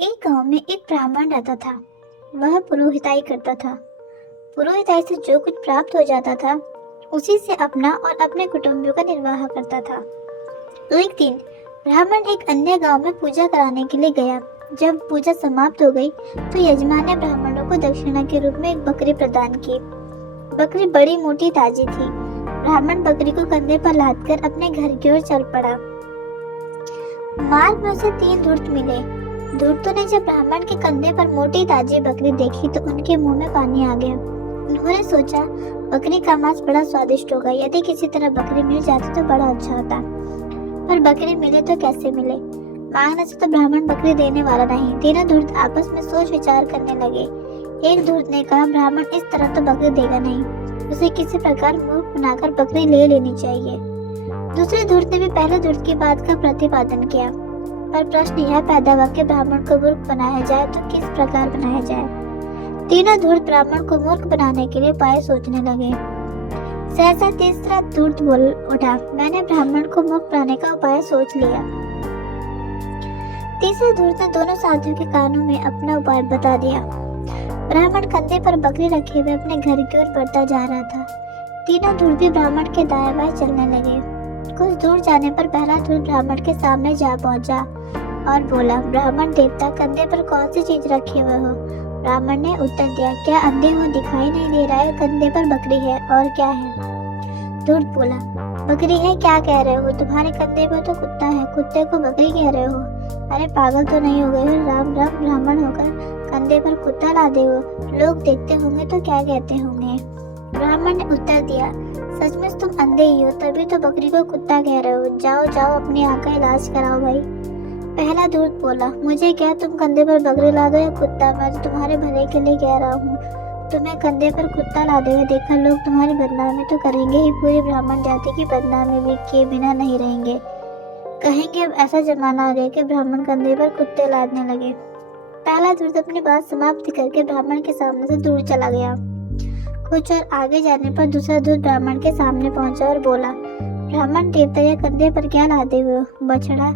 एक गांव में एक ब्राह्मण रहता था। वह पुरोहिताई करता था। पुरोहिताई से जो कुछ प्राप्त हो जाता था उसी से अपना और अपने कुटुंबियों का निर्वाह करता था। एक दिन ब्राह्मण एक अन्य गांव में पूजा कराने के लिए गया। जब पूजा समाप्त हो गई तो यजमान ने ब्राह्मणों को दक्षिणा के रूप में एक बकरी प्रदान की। बकरी बड़ी मोटी ताजी थी। ब्राह्मण बकरी को कंधे पर लादकर अपने घर की ओर चल पड़ा। मार्ग में उसे 3 धूर्त मिले। धूर्तों ने जब ब्राह्मण के कंधे पर मोटी ताजी बकरी देखी तो उनके मुंह में पानी आ गया। उन्होंने सोचा, बकरी का मांस बड़ा स्वादिष्ट होगा। यदि किसी तरह बकरी मिल जाती तो बड़ा अच्छा होता, पर बकरी मिले तो कैसे मिले? मांगने से तो ब्राह्मण बकरी देने वाला नहीं। तीनों धूर्त आपस में सोच विचार करने लगे। एक धूर्त ने कहा, ब्राह्मण इस तरह तो बकरी देगा नहीं, उसे किसी प्रकार मूर्ख बनाकर बकरी ले लेनी चाहिए। दूसरे धूर्त ने भी पहले धूर्त की बात का प्रतिपादन किया, पर प्रश्न यह पैदा हुआ कि ब्राह्मण को मूर्ख बनाया जाए तो किस प्रकार बनाया जाए। तीनों धूर्त ब्राह्मण को मूर्ख बनाने के लिए उपाय सोचने लगे। सहसा तीसरा धूर्त बोल उठा, मैंने ब्राह्मण को मूर्ख बनाने का उपाय सोच लिया। तीसरे धूर्त ने दोनों साथियों के कानों में अपना उपाय बता दिया। ब्राह्मण कंधे पर बकरी रखे हुए अपने घर की ओर बढ़ता जा रहा था। तीनों धूर्त भी ब्राह्मण के दाएं बाएं चलने लगे। कुछ दूर जाने पर पहला धूर्त ब्राह्मण के सामने जा पहुंचा और बोला, ब्राह्मण देवता, कंधे पर कौन सी चीज रखे हुए हो? ब्राह्मण ने उत्तर दिया, क्या अंधे हो, दिखाई नहीं दे रहा है? कंधे पर बकरी है, और क्या है? धूर्त बोला, बकरी है, क्या कह रहे हो? तुम्हारे कंधे पर तो कुत्ता है, कुत्ते को बकरी कह रहे हो? अरे पागल तो नहीं हो गए हो? राम राम, ब्राह्मण होकर कंधे पर कुत्ता लादे हो, लोग देखते होंगे तो क्या कहते होंगे? ब्राह्मण ने उत्तर दिया, सचमुच तुम अंधे ही हो, तभी तो बकरी को कुत्ता कह रहे हो। जाओ जाओ अपनी आंख का इलाज कराओ भाई। पहला धूर्त बोला, मुझे क्या, तुम कंधे पर बकरी ला दो या कुत्ता, मैं तो तुम्हारे भले के लिए कह रहा हूँ। तुम्हें कंधे पर कुत्ता लादे हुए देखा लोग तुम्हारी बदनामी तो करेंगे ही, पूरी ब्राह्मण जाति की बदनामी भी किए बिना नहीं रहेंगे। कहेंगे अब ऐसा जमाना आ गया कि ब्राह्मण कंधे पर कुत्ते लादने लगे। पहला धूर्त अपनी बात समाप्त करके ब्राह्मण के सामने से दूर चला गया। कुछ और आगे जाने पर दूसरा धूर्त ब्राह्मण के सामने पहुंचा और बोला, ब्राह्मण देवता, या कंधे पर क्या लादे हुए हो? बछड़ा?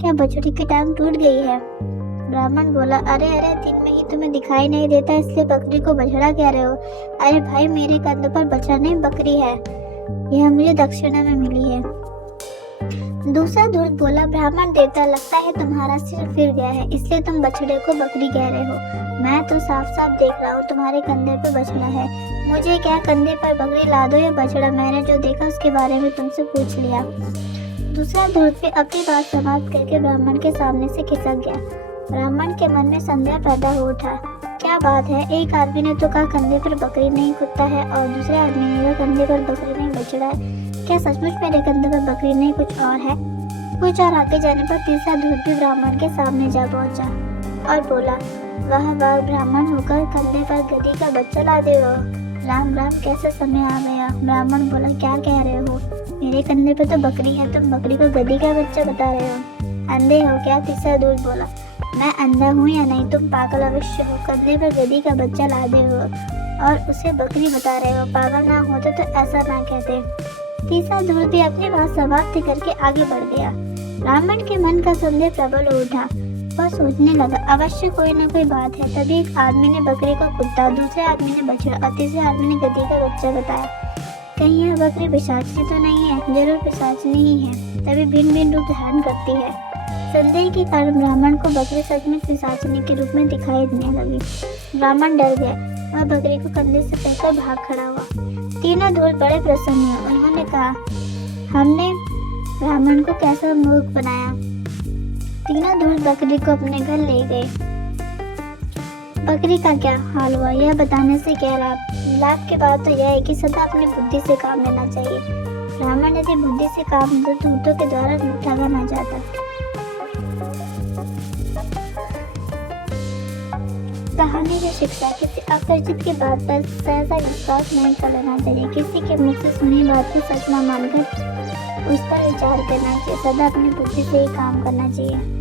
क्या बछड़ी की टांग टूट गई है? ब्राह्मण बोला, अरे अरे, दिन में ही तुम्हें दिखाई नहीं देता इसलिए बकरी को बछड़ा कह रहे हो? अरे भाई, मेरे कंधों पर बछड़ा नहीं बकरी है, यह मुझे दक्षिणा में मिली है। दूसरा धूर्त बोला, ब्राह्मण देवता, लगता है तुम्हारा सिर फिर गया है, इसलिए तुम बछड़े को बकरी कह रहे हो। मैं तो साफ साफ देख रहा हूँ तुम्हारे कंधे पर बछड़ा है। मुझे क्या, कंधे पर बकरी ला दो या बछड़ा, मैंने जो देखा उसके बारे में तुमसे पूछ लिया। दूसरा धूर्त भी अपनी बात समाप्त करके ब्राह्मण के सामने से खिसक गया। ब्राह्मण के मन में संदेह पैदा हो उठा, क्या बात है, एक आदमी ने तो कहा कंधे पर बकरी नहीं कुत्ता है, और दूसरे आदमी ने कहा कंधे पर बकरी नहीं बछड़ा है। क्या सचमुच मेरे कंधे पर बकरी नहीं कुछ और है? कुछ और आगे जाने पर तीसरा धूर्त भी ब्राह्मण के सामने जा पहुंचा और बोला, वाह वाह, ब्राह्मण होकर कंधे पर गधी का बच्चा लादे हो। राम राम, कैसे समय आ गया? ब्राह्मण बोला, क्या कह रहे हो? मेरे कंधे पे तो बकरी है, तुम बकरी को गधी का बच्चा बता रहे हो? अंधे हो क्या? तीसरा धूर्त बोला, मैं अंधा हूँ या नहीं? तुम पागल अवश्य हो, कंधे पर गधी का बच्चा लादे हो और उसे बकरी बता रहे हो। पागल ना होते तो ऐसा ना कहते। तीसरा धूर्त भी अपनी बात समाप्त करके आगे बढ़ गया। ब्राह्मण के मन का संदेह प्रबल हो उठा। वह सोचने लगा, अवश्य कोई न कोई बात है। तभी एक आदमी ने बकरी को कुत्ता, दूसरे आदमी ने बछड़ा और तीसरे आदमी ने गधी का बच्चा बताया। कहीं यह बकरी पिशाचनी तो नहीं है? जरूर पिशाचनी ही है, तभी भिन्न भिन्न रूप धारण करती है। संदेह के कारण ब्राह्मण को बकरी सचमुच पिशाचनी के रूप में दिखाई देने लगी। ब्राह्मण डर गया। वह बकरी को कंधे से फेंककर भाग खड़ा हुआ। तीनों धूर्त बड़े प्रसन्न हुए। उन्होंने कहा, हमने ब्राह्मण को कैसा मूर्ख बनाया। तीनों धूर्त बकरी को अपने घर ले गए। बकरी का क्या हाल हुआ यह बताने से क्या लाभ? लाभ की बात तो यह है कि सदा अपनी बुद्धि से काम लेना चाहिए। ब्राह्मण यदि बुद्धि से काम ले तो धूर्तों के द्वारा ठगा ना जाता। कहानी की शिक्षा, किसी अपरिचित की बात पर सहसा विश्वास नहीं कर लेना चाहिए। किसी के मुख से सुनी बात को सच न मानकर उस पर विचार करना चाहिए। सदा अपनी बुद्धि से ही काम करना चाहिए।